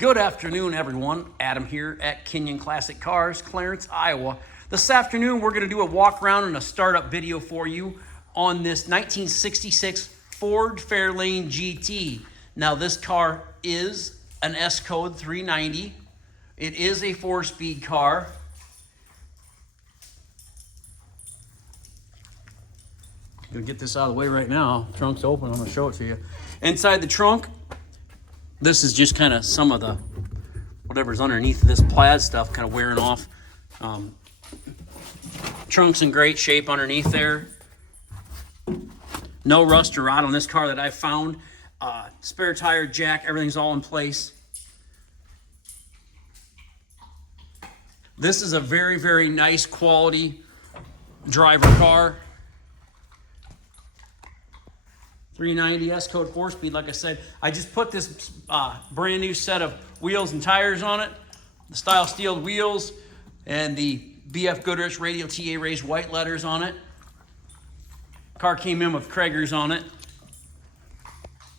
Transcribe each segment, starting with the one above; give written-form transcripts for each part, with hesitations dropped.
Good afternoon, everyone. Adam here at Kinion Classic Cars, Clarence, Iowa. This afternoon, we're going to do a walk around and a startup video for you on this 1966 Ford Fairlane GT. Now, this car is an S-Code 390. It is a 4-speed car. I'm going to get this out of the way right now. Trunk's open. I'm going to show it to you. Inside the trunk, this is just kind of some of the whatever's underneath this plaid stuff kind of wearing off. Trunk's in great shape underneath there. No rust or rot on this car that I've found. Spare tire, jack, everything's all in place. This is a very, very nice quality driver car. 390 S-Code 4-speed, like I said. I just put this brand new set of wheels and tires on it. The style steel wheels and the BF Goodrich Radial TA raised white letters on it. Car came in with Kragers on it.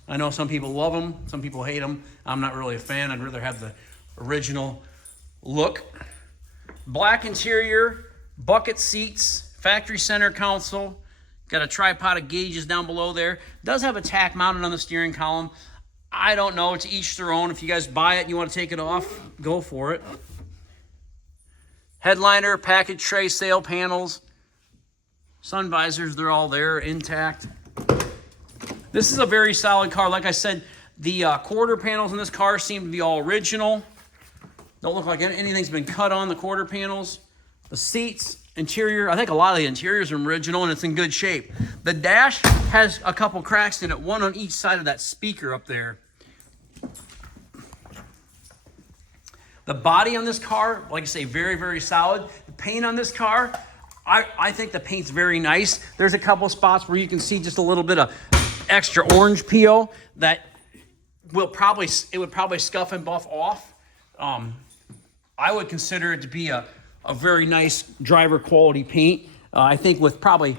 I know some people love them, some people hate them. I'm not really a fan. I'd rather have the original look. Black interior, bucket seats, factory center console. Got a tripod of gauges down below there. Does have a tack mounted on the steering column. I don't know, it's each their own. If you guys buy it and you want to take it off, go for it. Headliner, package tray, sail panels, sun visors, they're all there, intact. This is a very solid car. Like I said, the quarter panels in this car seem to be all original. Don't look like anything's been cut on the quarter panels. The seats, interior, I think a lot of the interiors are original and it's in good shape. The dash has a couple cracks in it, one on each side of that speaker up there. The body on this car, like I say, very, very solid. The paint on this car, I think the paint's very nice. There's a couple spots where you can see just a little bit of extra orange peel that would probably scuff and buff off. I would consider it to be a very nice driver quality paint. I think with probably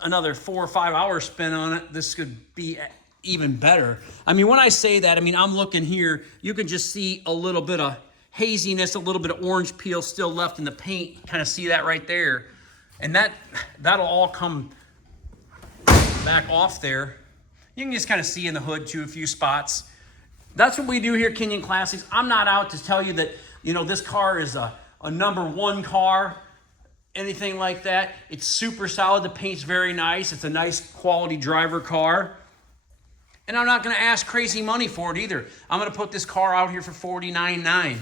another 4 or 5 hours spent on it, this could be even better. I mean, when I say that, I mean, I'm looking here, you can just see a little bit of haziness, a little bit of orange peel still left in the paint. Kind of see that right there. And that'll all come back off there. You can just kind of see in the hood too, a few spots. That's what we do here at Kinion Classics. I'm not out to tell you that, you know, this car is a #1 car, anything like that. It's super solid. The paint's very nice. It's a nice quality driver car. And I'm not going to ask crazy money for it either. I'm going to put this car out here for $49,900.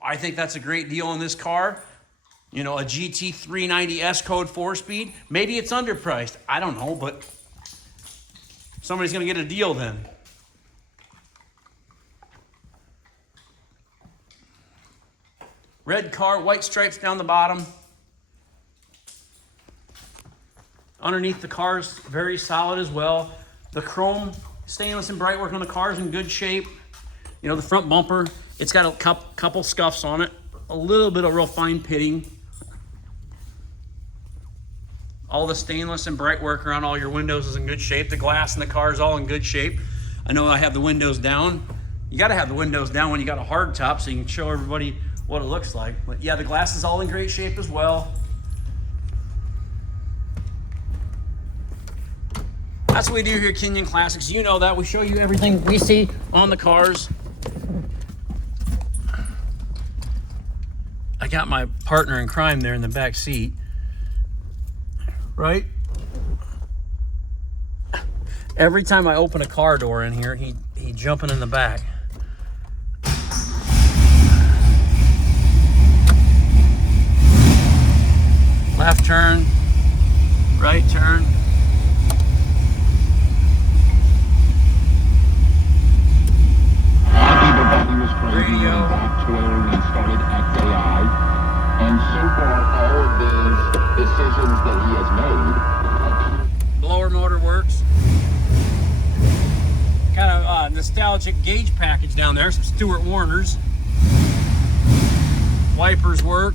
I think that's a great deal on this car. You know, a GT 390 S-Code 4-speed. Maybe it's underpriced. I don't know, but somebody's going to get a deal then. Red car, white stripes down the bottom. Underneath the car's very solid as well. The chrome, stainless and bright work on the car is in good shape. You know, the front bumper, it's got a couple scuffs on it. A little bit of real fine pitting. All the stainless and bright work around all your windows is in good shape. The glass in the car is all in good shape. I know I have the windows down. You got to have the windows down when you got a hard top so you can show everybody what it looks like. But yeah, the glass is all in great shape as well. That's what we do here at Kinion Classics. You know that. We show you everything we see on the cars. I got my partner in crime there in the back seat. Right? Every time I open a car door in here, he jumping in the back. Left turn, right turn. Radio. Started XAI, and so far all of these decisions that he has made. Blower motor works. Kind of nostalgic gauge package down there. Some Stewart Warners. Wipers work.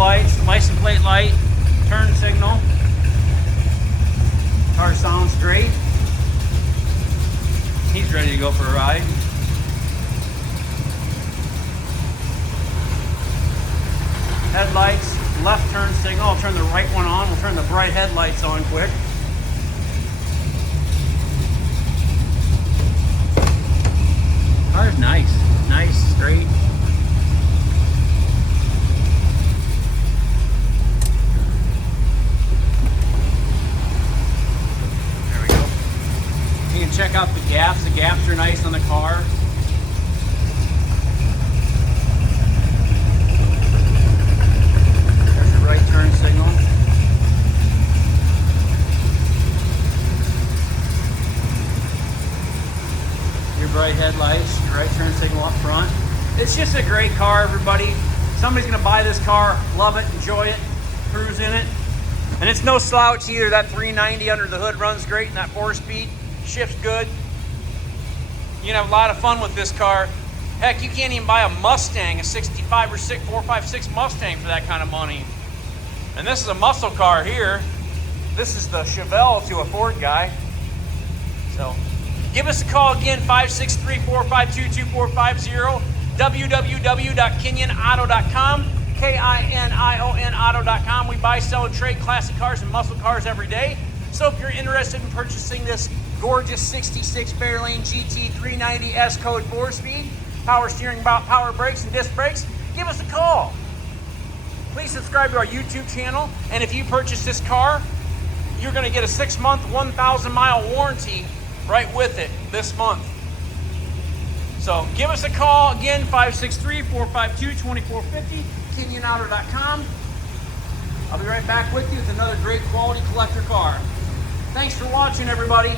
lights, license plate light, turn signal. Car sounds great. He's ready to go for a ride. Headlights, left turn signal. I'll turn the right one on. We'll turn the bright headlights on quick. Car's nice, nice, straight. There we go. You can check out the gaps. The gaps are nice on the car. There's the right turn signal. Your bright headlights, your right turn signal up front. It's just a great car, everybody. Somebody's gonna buy this car, love it, enjoy it, cruise in it. And it's no slouch either. That 390 under the hood runs great, and that 4-speed shifts good. You can have a lot of fun with this car. Heck, you can't even buy a Mustang, a 65 or 456 Mustang for that kind of money. And this is a muscle car here. This is the Chevelle to a Ford guy. So give us a call again, 563-452-2450, www.kinionauto.com, K-I-N-I-O-N auto.com. We buy, sell, and trade classic cars and muscle cars every day. So if you're interested in purchasing this gorgeous 66 Fairlane GT 390 S-Code 4-speed, power steering, power brakes, and disc brakes, give us a call. Please subscribe to our YouTube channel, and if you purchase this car, you're going to get a 6-month, 1,000-mile warranty right with it this month. So give us a call again, 563-452-2450, KinionAuto.com. I'll be right back with you with another great quality collector car. Thanks for watching, everybody.